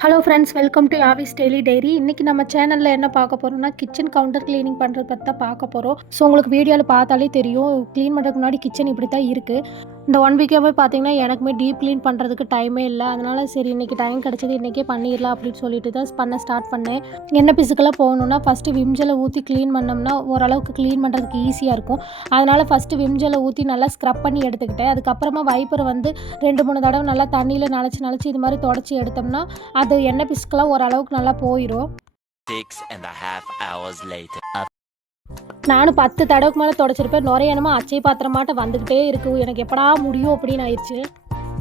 Hello friends, welcome to Yavi's daily diary. இன்றைக்கி நம்ம சேனலில் என்ன பார்க்க போகிறோம்னா, கிச்சன் கவுண்டர் க்ளீனிங் பண்ணுறது பற்றி தான் பார்க்க போகிறோம். ஸோ உங்களுக்கு வீடியோவில் பார்த்தாலே தெரியும், க்ளீன் பண்ணுறதுக்கு முன்னாடி கிச்சன் இப்படி தான் இருக்குது. இந்த 1 வீக்காகவே பார்த்தீங்கன்னா எனக்குமே டீப் க்ளீன் பண்ணுறதுக்கு டைமே இல்லை. அதனால் சரி இன்றைக்கி டைம் கிடச்சது, இன்றைக்கே பண்ணிடலாம் அப்படின்னு சொல்லிட்டு தான் பண்ண ஸ்டார்ட் பண்ணேன். எண்ணெய் பிசுக்கெல்லாம் போகணுன்னா ஃபஸ்ட்டு விம் ஜெல்லை ஊற்றி க்ளீன் பண்ணோம்னா ஓரளவுக்கு க்ளீன் பண்ணுறதுக்கு ஈஸியாக இருக்கும். அதனால் ஃபஸ்ட்டு விம் ஜெல்லை ஊற்றி நல்லா ஸ்க்ரப் பண்ணி எடுத்துக்கிட்டேன். அதுக்கப்புறமா வைப்பரை வந்து 2-3 தடவை நல்லா தண்ணியில் நனைச்சி இது மாதிரி தொடச்சி எடுத்தோம்னா அது எண்ணெய் பிசுக்கெல்லாம் ஓரளவுக்கு நல்லா போயிடும். 6.5 hours later. நானும் 10 தடவைக்கு மேலே தொடச்சிருப்பேன். நுரைய என்னமோ அச்சை பாத்திரமாட்ட வந்துக்கிட்டே இருக்குது. எனக்கு எப்படா முடியும் அப்படின்னு ஆயிடுச்சு.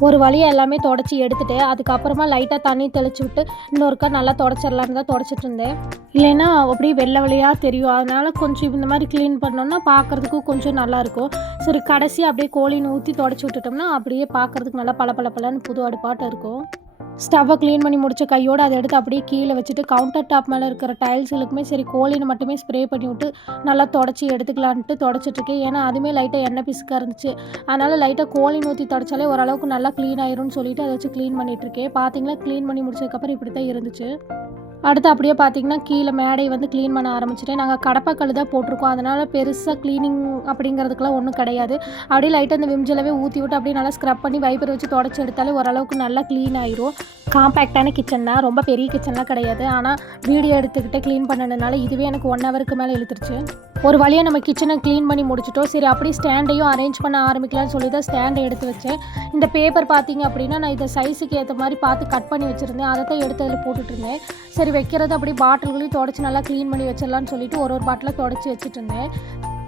ஒரு வழியாக எல்லாமே தொடச்சி எடுத்துகிட்டு அதுக்கப்புறமா லைட்டாக தண்ணி தெளிச்சு விட்டு இன்னொருக்கா நல்லா தொடச்சிடலான்னு தான் தொடச்சிட்டு இருந்தேன். இல்லைன்னா அப்படியே வெள்ளை வெள்ளையாக தெரியும். அதனால் கொஞ்சம் இந்த மாதிரி க்ளீன் பண்ணோன்னா பார்க்குறதுக்கும் கொஞ்சம் நல்லாயிருக்கும். சரி கடைசியாக அப்படியே கோழின்னு ஊற்றி தொடச்சி விட்டுட்டோம்னா அப்படியே பார்க்குறதுக்கு நல்லா பளபளன்னு புது அடுப்பாட்டம் இருக்கும். ஸ்டவ்வை க்ளீன் பண்ணி முடிச்ச கையோடு அதை எடுத்து அப்படியே கீழே வச்சுட்டு கவுண்டர் டாப் மேலே இருக்கிற டைல்ஸுகளுக்குமே சரி கோழின்னு மட்டுமே ஸ்ப்ரே பண்ணி விட்டு நல்லா தொடச்சி எடுத்துக்கலான்ட்டு தொடச்சிட்ருக்கேன். ஏன்னா அதுவுமே லைட்டாக எண்ணெய் பிசுக்காக இருந்துச்சு. அதனால் லைட்டாக கோழின்னு ஊற்றி தொடச்சாலே ஓரளவுக்கு நல்லா க்ளீன் ஆயிரும்னு சொல்லிட்டு அதை வச்சு க்ளீன் பண்ணிகிட்ருக்கேன். பார்த்தீங்களா, க்ளீன் பண்ணி முடிச்சதுக்கப்புறம் இப்படி தான் இருந்துச்சு. அடுத்து அப்படியே பார்த்தீங்கன்னா கீழே மேடை வந்து க்ளீன் பண்ண ஆரம்பிச்சிட்டேன். நாங்கள் கடப்பாக்கல் தான் போட்டிருக்கோம். அதனால் பெருசாக க்ளீனிங் அப்படிங்கிறதுக்குலாம் ஒன்றும் கிடையாது. அப்படியே லைட்டாக அந்த விம் ஜெல்லவே ஊற்றி விட்டு அப்படியே நல்லா ஸ்க்ரப் பண்ணி வைப்பர் வச்சு தொடச்சி எடுத்தாலே ஓரளவுக்கு நல்லா க்ளீன் ஆயிரும். காம்பேக்டான கிச்சன் தான், ரொம்ப பெரிய கிச்சன்லாம் கிடையாது. ஆனால் வீடியோ எடுத்துக்கிட்டே க்ளீன் பண்ணதுனால இதுவே எனக்கு 1 ஹவருக்கு மேலே இழுத்துருச்சு. ஒரு வழியாக நம்ம கிச்சனை க்ளீன் பண்ணி முடிச்சிட்டோம். சரி அப்படியே ஸ்டாண்டையும் அரேஞ்ச் பண்ண ஆரம்பிக்கலாம்னு சொல்லி தான் ஸ்டாண்டை எடுத்து வச்சேன். இந்த பேப்பர் பார்த்தீங்க அப்படின்னா நான் இதை சைஸுக்கு ஏற்ற மாதிரி பார்த்து கட் பண்ணி வச்சுருந்தேன். அதை தான் எடுத்து அதில் போட்டுட்ருந்தேன். சரி வைக்கிறது அப்படியே பாட்டில்களையும் தொடச்சி நல்லா க்ளீன் பண்ணி வச்சிடலான்னு சொல்லிட்டு ஒரு பாட்டிலாக தொடச்சி வச்சுட்டு இருந்தேன்.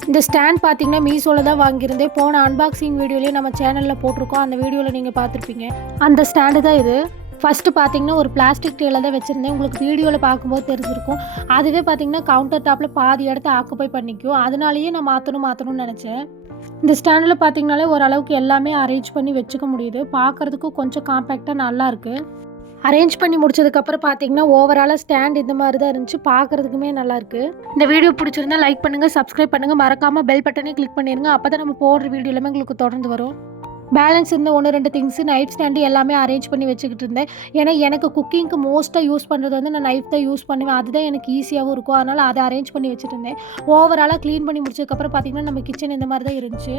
இந்த ஸ்டாண்ட் பார்த்தீங்கன்னா மீஷோவில் தான் வாங்கியிருந்தேன். போன அன்பாக்சிங் வீடியோலேயே நம்ம சேனலில் போட்டிருக்கோம். அந்த வீடியோவில் நீங்கள் பார்த்துருப்பீங்க. அந்த ஸ்டாண்டு தான் இது. ஃபஸ்ட்டு பார்த்தீங்கன்னா ஒரு பிளாஸ்டிக் டேல தான் வச்சுருந்தேன். உங்களுக்கு வீடியோவில் பார்க்கும்போது தெரிஞ்சிருக்கும். அதுவே பார்த்தீங்கன்னா கவுண்டர் டாப்பில் பாதி இடத்த ஆக்குப்பை பண்ணிக்கும். அதனாலேயே நான் மாற்றணும்னு நினச்சேன். இந்த ஸ்டாண்டில் பார்த்தீங்கனாலே ஓரளவுக்கு எல்லாமே அரேஞ்ச் பண்ணி வச்சுக்க முடியுது. பார்க்குறதுக்கும் கொஞ்சம் காம்பேக்டாக நல்லாயிருக்கு. அரேஞ்ச் பண்ணி முடிச்சதுக்கப்புறம் பார்த்தீங்கன்னா ஓவராலாக ஸ்டாண்ட் இந்த மாதிரி தான் இருந்துச்சு. பார்க்குறதுக்குமே நல்லாயிருக்கு. இந்த வீடியோ பிடிச்சிருந்தா லைக் பண்ணுங்கள், சப்ஸ்கிரைப் பண்ணுங்கள், மறக்காமல் பெல் பட்டனே கிளிக் பண்ணிடுங்க. அப்போ தான் நம்ம போடுற வீடியோ எல்லாமே உங்களுக்கு தொடர்ந்து வரும். பேலன்ஸ் இருந்த 1-2 திங்ஸு நைஃப் ஸ்டாண்டு எல்லாமே அரேஞ்ச் பண்ணி வச்சுக்கிட்டு இருந்தேன். ஏன்னா எனக்கு குக்கிங்க்கு மோஸ்ட்டாக யூஸ் பண்ணுறது வந்து நான் நைஃப் தான் யூஸ் பண்ணுவேன். அதுதான் எனக்கு ஈஸியாகவும் இருக்கும். அதனால் அதை அரேஞ்ச் பண்ணி வச்சுட்டு இருந்தேன். ஓவராலாக க்ளீன் பண்ணி முடிச்சதுக்கப்புறம் பார்த்திங்கன்னா நம்ம கிச்சன் இந்த மாதிரி தான் இருந்துச்சு.